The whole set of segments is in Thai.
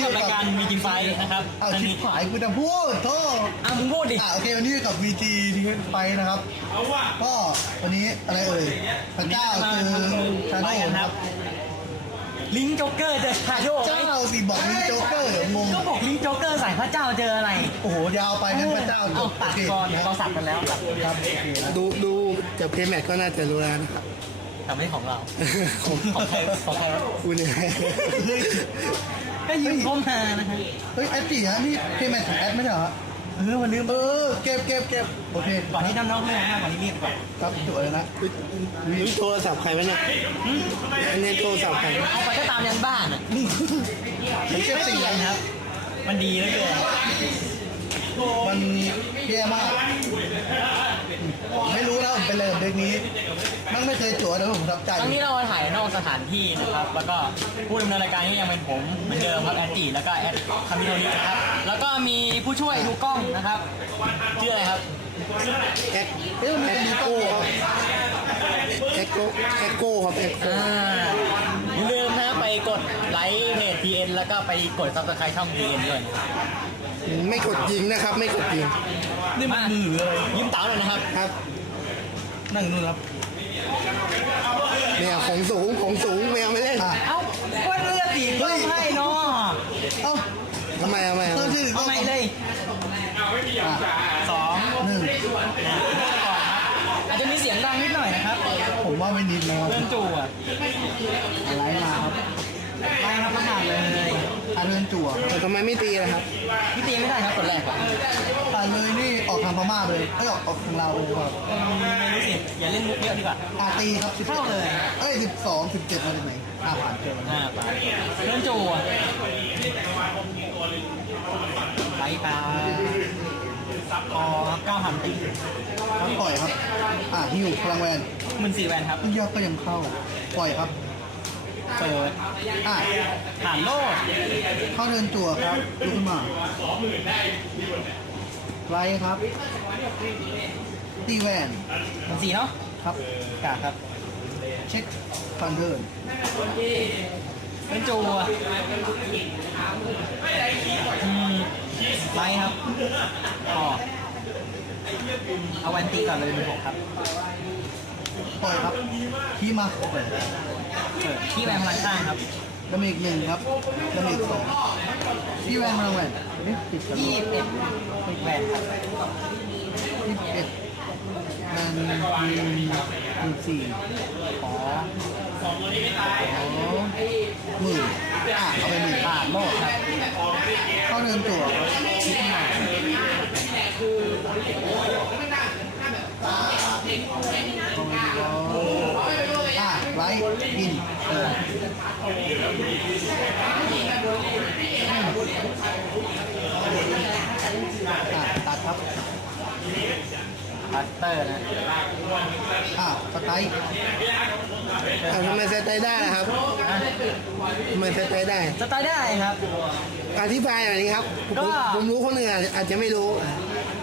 บกับรายการมีกินไฟนะครับเอาอันชินี้บหายกูจะพูดโทษอะมึงพูดดิ อะโอเควันนี้อยู่กับ VG ทีไฟนะครับก็วันนี้อะไรเอ่ยพระเจ้าคือชาโดนะครับ ลิงก์โจ๊กเกอร์เจอชาโดเจ้าสิบอกมีโจ๊กเกอร์งงก็บอกลิงก์โจ๊กเกอร์ใส่พระเจ้าเจออะไรโอ้โหยาวไปงั้นพระเจ้าเอาตัดก่อนโคเราสับกันแล้วตัดครับโอเคนะดูดูจากเพย์แมทก็น่าจะรู้แล้วนะครับ แต่ไม่ของเรา ของของใครของใครวะ คุณเนี่ย ก็ยืมเข้ามานะฮะเฮ้ยแอดจีฮะนี่เพย์แมทของแอดไม่ใช่เหรอเออวันลืมเออเก็บเก็บเก็บโอเคก่อนที่น้ำน้องเรื่องห้าก่อนที่รีบก่อนครับจบเลยนะนี่โทรศัพท์ใครวะเนี่ยอันนี้โทรศัพท์ใครเอาไปก็ตามยันบ้านอะมเก็บไม่สี่เลยครับ มันดีเหลือเกินมันแย่มาก ไม่รู้นะผมเป็นอะไรกับเด็กนี้มันไม่เคยจั่วเลยผมประทับใจ ครั้งนี้เรามาถ่ายนอกสถานที่นะครับ แล้วก็ผู้ดำเนินรายการนี่ยังเป็นผมเหมือนเดิมครับแอดจีแล้วก็แอดคามิโนรินะครับ แล้วก็มีผู้ช่วยดูกล้องนะครับชื่ออะไรครับแอคเอ๊ะมันแอเป็นคดีโก้โก้ครับแอคโก้แอคโก้ครับแอคโก้ อ่าอย่าลืมนะไปกดไลค์เพจ TN แล้วก็ ไปกดซับสไครต์ช่อง TN ด้วยนะครับไม่กดยิงนะครับ ไม่กดยิงนี่มันมือเลยยิ้มเต๋าหน่อยนะครับ ครับนั่งนู่นครับเนี่ยของสูงของสูงแมวไม่เล่นอะเอ้าก็เลือดสีเพิ่มให้เนาะเอ้าทำไมทำไมเพิ่มทำไมชื่ออีกเอาใหม่เลยอะสองหนึ่งอาจจะมีเสียงดังนิดหน่อยนะครับ ผมว่าไม่นิดนะครับเรื่องจู่อะอะไรมาครับ ไปครับประมาทเลยอาเรือนจั่วครับแต่ทำไมไม่ตีนะครับ พี่ตีไม่ได้ครับคนแรกอะตาเลยนี่ออกทางพม่าเลยเอ้ยออกออกทางลาวเลยครับไม่รู้สิอย่าเล่นมุกเยอะดีกว่าอาตีครับสิบเข้าเลย เอ้ยสิบสองสิบเจ็ดมาจากไหนอ่าผ่านเกินหน้าไปเรื่องจู่อะไปตาพอเก้าพันตีครับปล่อยครับ อ่าฮิวพลังแวนหมื่นสี่แวนครับ ยอดก็ยังเข้า ปล่อยครับ เปิดอ่าผ่านโลดเข้าเดินจั่วครับลุกขึ้นมาไลท์ครับ ตีแวนหมื่นสี่เนาะครับกาครับ เช็คฟันเดินเรื่องจู่อะอืมไลท์ครับพอเอาแวนตีก่อนเลยหนึ่งหกครับ ปล่อยครับขี้มาเปิดเปิด ที่แวนพลังข้างครับดาเมจหนึ่งครับดาเมจสองที่แวนพลังแวนเอ๊ะติดกันยี่สิบเอ็ดแวนครับยี่สิบเอ็ดมันมีหนึ่งสี่ขอขอหมื่นอะเอาไปหมื่นผ่านโลดครับเข้าเดินจั่วคิดหน่อยอะไลท์กิน ตัดครับพัตเตอร์นะอะสไตล์อะทำไมเซตไตได้นะครับอะทำไมเซตไตได้ สไตล์ได้ครับ อธิบายหน่อยนี้ครับ ก็ ผมผมรู้คนอื่นอาจอาจจะไม่รู้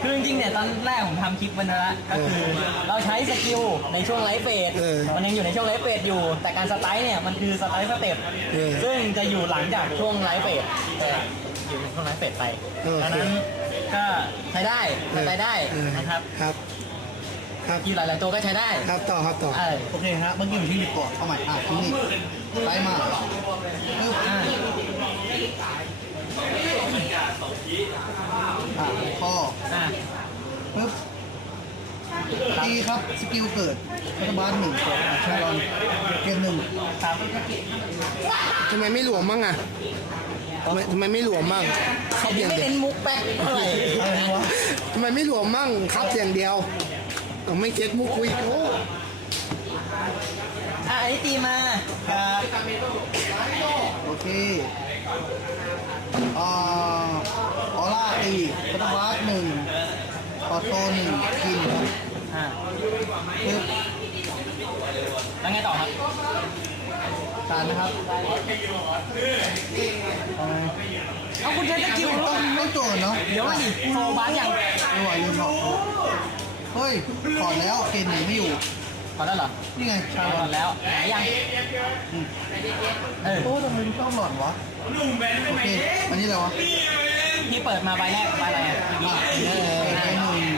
คือจริงๆเนี่ยตอนแรกผมทำคลิปวันนั้นละก็คือเราใช้สกิลในช่วงไลฟ์เฟสเออมันยังอยู่ในช่วงไลฟ์เฟสอยู่ แต่การสไตล์เนี่ยมันคือสไตล์สเต็ปเออซึ่งจะอยู่หลังจากช่วงไลฟ์เฟสแต่อยู่ในช่วงไลฟ์เฟสไปเออ ดังนั้นก็ใช้ได้สไตล์ได้เออนะครับครับ ครับที่หลายๆตัวก็ใช้ได้ครับต่อครับต่อ เออโอเคฮะเมื่อกี้ผมทิ้งดิบก่อนเอาใหม่อะทิ้งนี่ไลท์มาปึ๊บอ่า อะข้ออ่าปึ๊บตีครับสกิลเกิดรัฐบาลหนึ่งชารอนเกมหนึ่งครับทำไมไม่หลวมมั่งอะทำไมทำไมไม่หลวมมั่งครับอย่างไม่เดียวเน้นมุกแป๊กเท่าไหร่อะไรวะทำไมไม่หลวมมั่งครับอย่างเดียวเอาไม่เก็ตมุกคุยโอ้อะอันนี้ตีมา ครับโอเคอ่า ออร่าตีรัฐบาลหนึ่งออโต้หนึ่งกินครับอ่าปึ๊บแล้วไงต่อครับตานนะครับเอาไงเอาคุณใช้สกิลต้องต้องโจทย์เนาะเดี๋ยวมาดิโฟบาสยังไม่ไหวลืมหรอกเฮ้ยถอดแล้วเกณฑ์หนีไม่อยู่ พอได้เหรอนี่ไงชาพลออนแล้วหายยังเออ โอ้ทำไมมันชอบหลอนวะโอเคอันนี้อะไรวะ ที่เปิดมาใบแรกใบอะไรอะอะเออเปิดไปหนึ่ง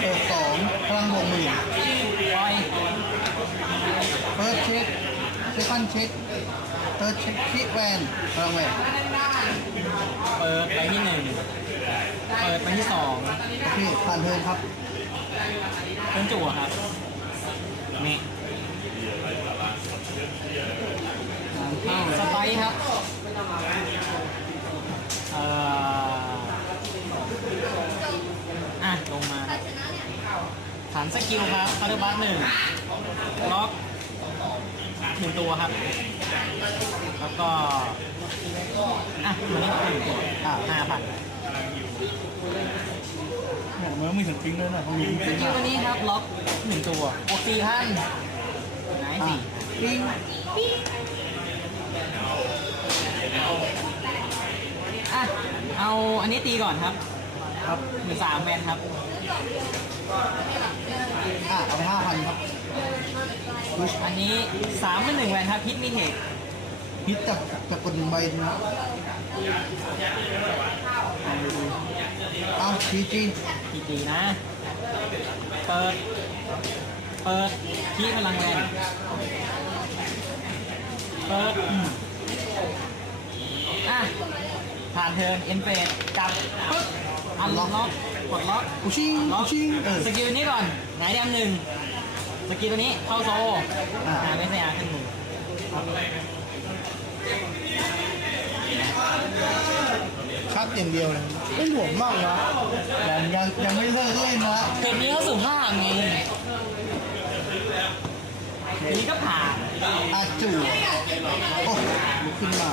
เปิดสองพลังบวกหมื่นปล่อยเฟิร์สเช็คเซคันด์เช็คเฟิร์สเช็คคิแวนพลังแวนเปิดไปที่หนึ่งเปิดไปที่สองโอเคผ่านเทิร์นครับเพิ่งจั่วครับ นี่สามเข้าสไปร์ครับเอ่ออะ ลงมาครับฐานสกิลครับคาร์ดบัสหนึ่งล็อกหนึ่งตัวครับ แล้วก็ อะตัวนี้หนึ่งตัวอะห้าพันเนี่ยมันไม่ถึงปิ้งเลยนะเขามีสปิ้งกิลอะตัวนี้ครับ ล็อกหนึ่งตัวบวกสี่พันไหนอะสี่ปิ้งอะ เอาอันนี้ตีก่อนครับครับหนึ่งสามแมนครับอะเอาไปห้าพันครับอันนี้สามเป็นหนึ่งแวนครับพิษมีเทคพิษจากจากกดหนึ่งใบนะเอาจีจีพีจีนะ เปิด เปิดที่พลังแวนเปิดอืมอะ ผ่านเทิร์นเอ็นเฟสจับปึ๊บอันล็อกล็อกกดล็อกกูชิงล็อกูกชิงเออสกิลนี้ก่อนไหนแดมหนึ่งสกิลตัวนี้เข้าโซอ่าอ่าไม่ใช่อาขึ้นมือคัดอย่างเดียวเลยไม่หลวมมากนะยังยังยังไม่เลิกเล่นนะเทปนี้เขาสุภาพไงทีนี้ก็ผ่านอาจูโอ้ลุกขึ้นมา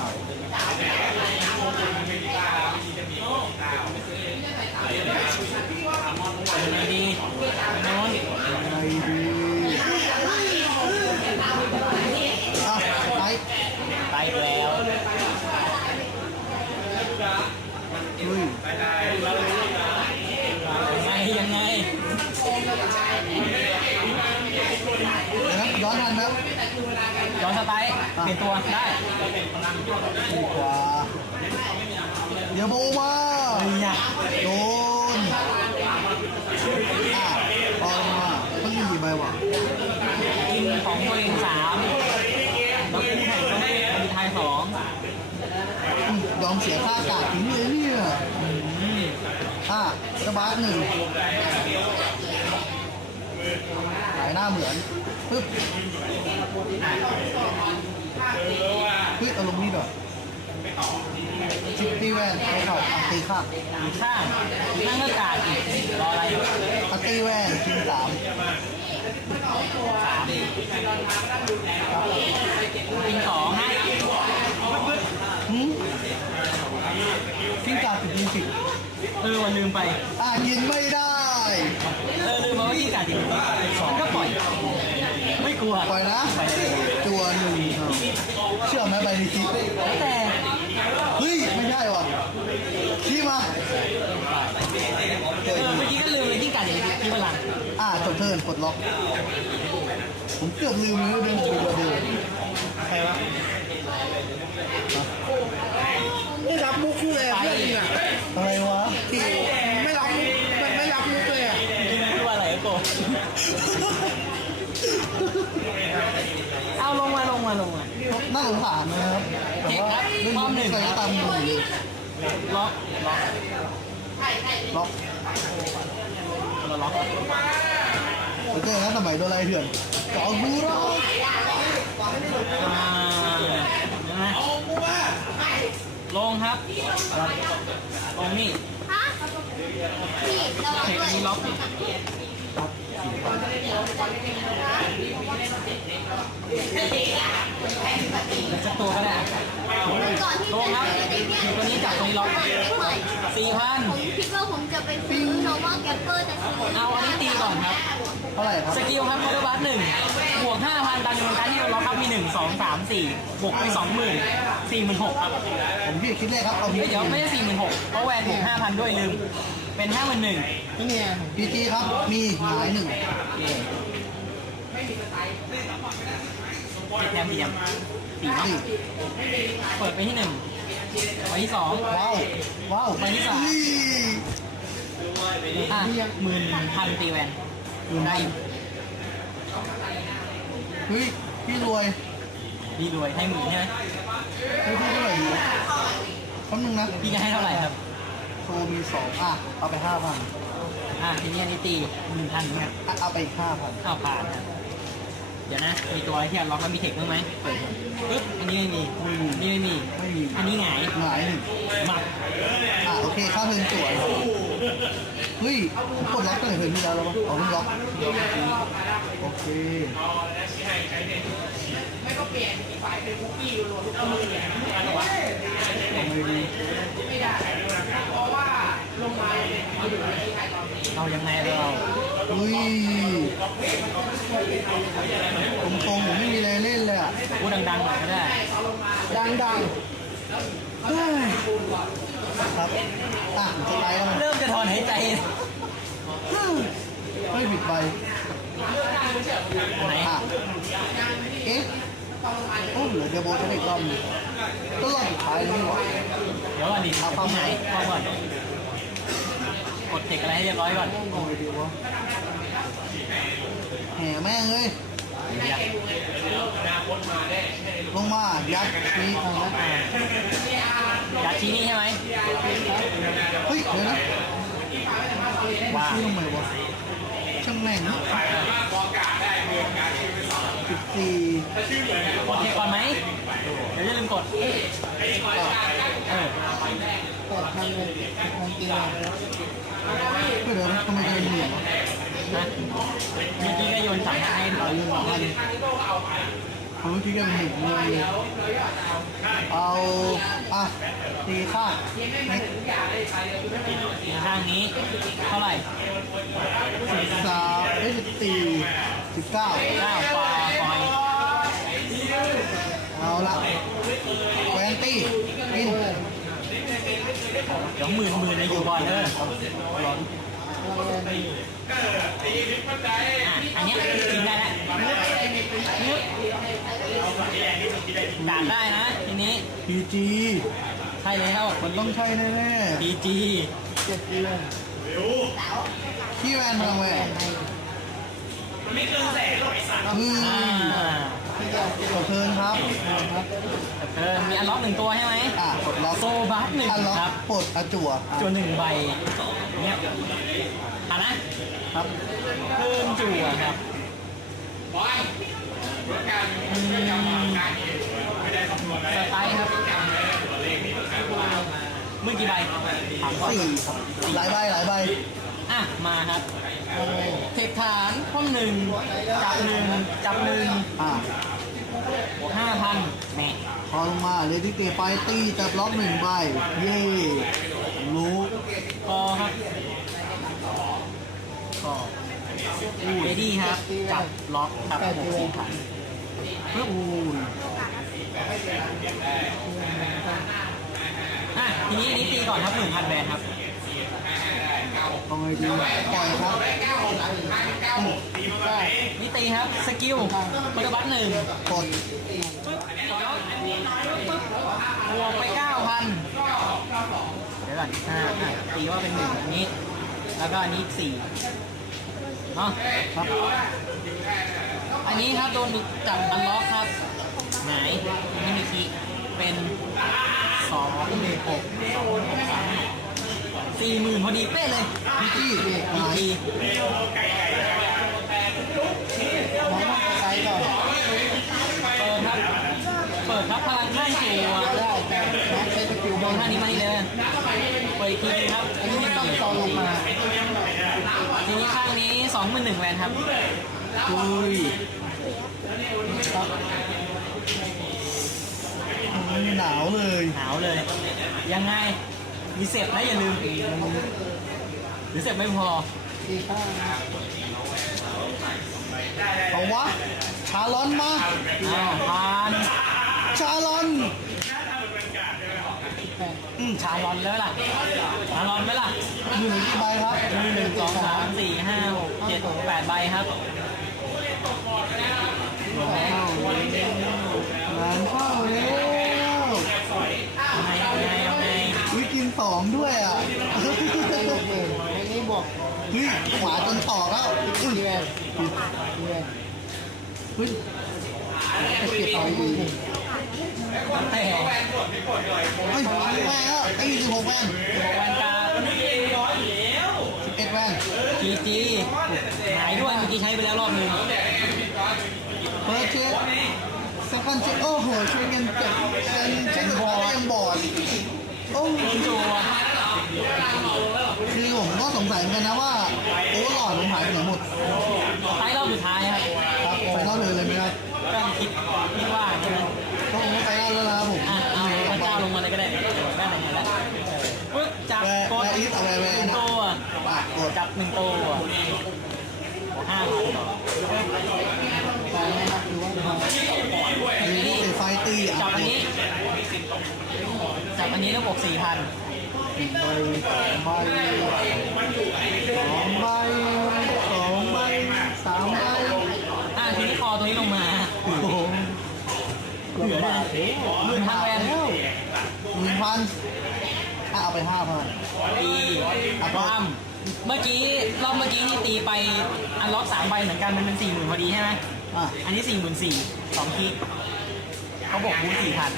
ย้อะไปไปแล้วยยังไงยังไงนะครับย้อนทันครับย้อนสไตล์เปลี่ยนตัวได้ดีกว่าเดี๋ยวโบมา เนี่ยโดนอะออกมาเพิ่งกินกี่ใบวะกินของตัวเองสามแล้วคู่แข่งก็ไม่มีไทยสองอืมยอมเสียค่าอากาศทิ้งเลยเนี่ยอืมอะกระบะหนึ่งขายหน้าเหมือนปึ๊บเฮ้ยเอาลงนี่ด้วย ชิปปี้แวนเอาเขาอัตีข้างมีข้างนั่งเลการอีกรออะไรอัตีแวนชิงสามสามกินสองฮะหืมกิ้งก่าติดยิงสิบเออวันลืมไป อะยิงไม่ได้ เออลืมไปว่าที่การติดสองก็ปล่อย ไม่กลัว ปล่อยนะจัวหนึ่งเชื่อไหมใบนี้คิดแล้วแต่ เฮ้ย ไม่ใช่ว่ะขี้มาเจ เอ อ อ อีก เมื่อกี้ก็ลืมเลยที่การติดที่พลัง อ่าจบเทิร์นปลดล็อก ผมเกือบลืมเลยว่าเดินตัวเดิมใครวะไม่รับมุกเลยอะเพื่อนจริงอะอะไรวะที่ไม่รับมุกไม่ไม่รับมุกเลยอะคือว่าอะไรโกเอาลงมาลงมาลงมาน่าสงสารนะครับแต่ว่าเล่นมุกใส่ก็ตามอยู่ล็อกล็อกล็อกเราล็อก แล้วเจอกันสมัยโดนอะไรเถื่อนจอกูรออ่านะลงครับ ลงนี่ฮะพี่เราเทคด้วย นี้ล็อกสักตัวก็ได้ก่อนที่ลงครับจะได้เทคตัวนี้จับตัวนี้ล็อกไม่สี่พัน ผมคิดว่าผมจะไปซื้อโนวาแกปเปอร์แต่ซื้อเอาอันนี้ตีก่อนครับ เท่าไหร่ครับสกิลครับคาร์ดบัสหนึ่งบวกห้าพันตามจำนวนการที่เราล็อกครับมีหนึ่งสองสามสี่บวกไปสองหมื่นสี่หมื่นหกครับผมพี่คิดเลขครับเอาพีเฮ้ยจีเดี๋ยวไม่ใช่สี่หมื่นหกเพราะแวนบวกห้าพันด้วยลืม เป็นห้าหมื่นหนึ่งนี่ไงพีจีครับมีหมายหนึ่งแถมเดียมสี่เนาะสี่เปิดไปที่หนึ่งใบที่สองว้าวว้าวใบที่สามอุ้ยอะหมื่นพันตีแวน ได้อยู่เฮ้ยพี่รวยพี่รวยให้หมื่นใช่ไหมเฮ้ยพี่เท่าไหร่ดีวะแป๊บนึงนะพี่จะให้เท่าไหร่ครับโชว์มีสองอะเอาไปห้าพันอะทีนี้อันนี้ตีหมื่นพันครับอะเอาไปอีกห้าพันอ้าวผ่านครับเดี๋ยวนะ มีตัวที่อันล็อกแล้วมีเทคบ้างไหมปึ๊บอันนี้ไม่มีไม่มีนี่ไม่มีไม่มีอันนี้หงายหงายหนึ่งหมักอะโอเคค่าเทิร์นสวย เฮ้ยผมกดล็อกตั้งแต่เทิร์นที่แล้วแล้วปะเอาเพิ่งล็อกโอเคทำไงดีเอายังไงเราอุ้ยผมตรงๆผมไม่มีอะไรเล่นเลยอะพูดดังๆหน่อยก็ได้ดังดังเฮ้ย ครับอะผมจะไลฟ์แล้วนะเริ่มจะถอนหายใจไม่ผิดใบอันไหนอะเอ๊ะโอ้เหลือเดโบจะได้อีกรอบหนึงก็รอบสุดท้ายแล้วนี่หว่าเดี๋ยวก่อนดิเอาเข้าที่ไหนไหนเข้าก่อนกดเทคอะไรให้เรียบร้อยก่อนเอาไปดีวะแห่แม่งเลยอยาก ลงมายัดนี้เอาละอยากชี้นี่ใช่ไหมเฮ้ยเดี๋ยวนะว่าชื่อทำไมวะช่างแม่งนะสิบสี่กดเทคก่อนไหมเดี๋ยวอย่าลืมกดเออแปดพันเลยพันเกียร์เดี๋ยวนะทำไมจะเป็นหมื่นวะ นะเมื่อกี้ก็โยนสั่งให้เอาเรื่องสองพันผมเมื่อกี้ก็เป็นหมื่นเลยเอาอะตีค่าเน็กข้างนี้เท่าไหร่สิบสามเอ้ยสิบสี่สิบเก้าเก้าปอปอยเอาละแวนตี้อินเดี๋ยวหมื่นหมื่นเลยอยู่บอลเออร้ อะอันเนี้ยกินได้แล้วนึกด่านได้นะทีนี้พีจีใช่เลยเท่ามันต้องใช่แน่พีจีๆเจ็ดเดือนขี้แวนมาแวนไม่เกินแสนหรอกไอ้สัตว์อือ่า มขอเชิญครับเออมีอันล็อกหนึ่งตัวใช่ไหมอะกดล็อกโซบัสหนึ่งอันล็อกครับปลดอาจั่วจัวหนึ่งใบเนี่ยอะนะครับเพิ่มจั่วครับอืมสไตล์ครับเมื่อกี่ใบถามก่อนสี่ครับหลายใบหลายใบอะมาครับเทคฐานห้องหนึ่งจับหนึ่งจับหนึ่งอะบวก ห้าพันแหม่พอลงมาเลยที่เกไปตีจับล็อกหนึ่งใบ เย่รู้พอครับก็เรดี้ครับ จับล็อกครับบวกสี่พันปึ๊บอู้ยอะทีนี้อันนี้ตีก่อนครับหนึ่งพันแบนครับ เอาไงดีปล่อยครับอืมได้นี่ตีครับ สกิลปฏิบัติหนึ่งกดปึ๊บปึ๊บปึ๊บบวกไปเก้าพันเดี๋ยวก่อนอ่าอะตีว่าเป็นหนึ่งอันนี้ แล้วก็อันนี้สี่เนาะครับ อันนี้ครับโดนจับอันล็อกครับไหนไม่มีคีย์เป็นสองหนึ่งหกสองหกสาม สี่หมื่นพอดีเป๊ะเลยพิกกี้หอีกายทีมองว่าไซส์ก่อนเปิดครับ เปิดครับพลังข้างตัวได้แต่น้องใช้สกิลมองท่านี้มานี่เลยเปิดอีกทีนึงครับอันนี้ไม่ต้องตอนลงมาทีนี้ข้างนี้สองหมื่นหนึ่งแวนครับคุยครับไม่หนาวเลย หนาวเลย ยังไง มีเสพนะอย่าลืมหรือเสพไม่พอเอาวะชาลอนมาอ้าวผ่านชาลอนอืมชาลอนแล้วล่ะชาลอนไหมล่ะหนึ่งกี่ใบครับหนึ่งสองสามสี่ห้าหกเจ็ดแปดใบครับรวมแล้วงานเข้าแล้วยั สองด้วยอะไอ้นี่บอกเฮ้ยขวาจนต่อแล้วอุ้ยเรียนเรียนเฮ้ยไอ้เก็บเอาดีแต่เฮ้ยแม่แล้วไอ้ยี่สิบหกแว่นแวนการ์ดสิบเอ็ดแว่นจีจีหายด้วยเมื่อกี้ใช้ไปแล้วรอบหนึ่งเฟิร์สเช็คสักันเช็คโอ้โหช่วยกันเก็บกันเช็คบอร์ดยังบอด โอ้จัวคือผมก็สงสัยเหมือนกันนะว่าโอเวอร์ลอดมันหายไปไหนหมดท้ายรอบสุดท้ายครับครับไปเล่าเลยเลยไหมครับก็คิดคิดว่าใช่ไหมก็คงไม่ไปเล่าแล้วนะครับผมอะเอาพระเจ้าลงมาเลยก็ได้แม่ไหนไหนแล้วปึ๊บจับแวร์กดแวร์อีทเอาแวร์แวร์หนึ่งนะตัวปากกดจับหนึ่งตัวห้าพันต่อตายไหมครับหรือว่า จับอันนี้ต้องบวกสี่พันใบใบสองใบสองใบสามใบอะทีนี้คอตัวนี้ลงมาโอ้โหเหลือเลยหมื่นพันแวนหนึ่งพันอะเอาไปห้าพันตีอัพอัมเมื่อกี้รอบเมื่อกี้ที่ตีไปอันล็อกสามใบเหมือนกันมันเป็นสี่หมื่นพอดีใช่ไหมอะอันนี้สี่หมื่นสี่สองคลิกเขาบอกบูสี่พัน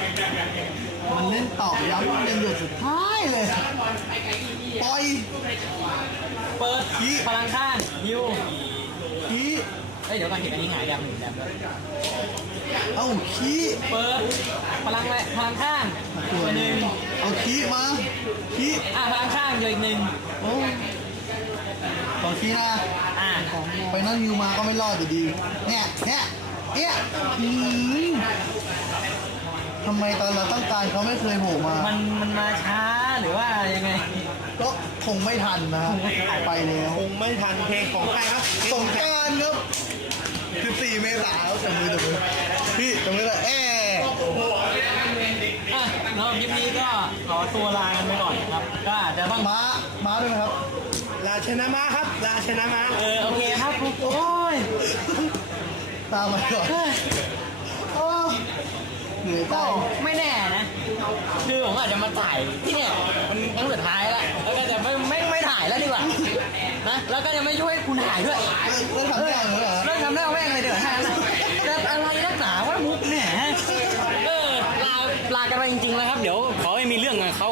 มันเล่นตอบย้ำเป็นหยดสุดท้ายเลยปล่อยเปิดพลังข้างยิวขี้เอ้ยเดี๋ยวก่อนเห็นอันนี้หงายดำหนึ่งดำด้วยเอ้าขี้เปิดพลังแรพลังข้างตัวตัวหหนึ่นึ่งงเอาขี้มาขี้อะพลังข้างเจออีกหนึ่งโอ้ต่อขี้นะอะไปนั่นนิวมาก็ไม่รอดอยู่ดีเนี่ยเนี่ยเนี่ยอืม ทำไมตอนเราต้องการเขาไม่เคยโผล่มามันมันมาช้าหรือว่ายังไง ก็คงไม่ทันนะครับไปแล้ว คงไม่ทันเพลงของใครครับสงกรารครับ 14 เมษายนจับมือจับมือพี่จับมือเลยเอ๊อะแล้วคลิปนี้ก็ขอตัวลากันไปก่อนนะครับ ก็อาจจะต้องม้า ม้าด้วยไหมครับ ราชนะมาครับ ราชนะมาเออโอเคครับโอ้ยตามมาก่อน เฮ้ย โอ้เหนื่อยใจ ก็ไม่แน่นะ คือผมอาจจะมาถ่ายที่เนี่ยมันครั้งสุดท้ายแล้วแล้วก็จะไม่ไม่ไม่ถ่ายแล้วดีกว่านะแล้วก็จะไม่ช่วยคุณถ่ายด้วยเลิกทำได้เหรอเลิกทำได้เอาแม่งเลยเดี๋ยวแค่นั้นนะแต่อะไรนักหนาว่ามุกเนี่ยฮะเออลาลากันไปจริงๆแล้วครับ เดี๋ยวขอให้มีเรื่องกับเขาอะ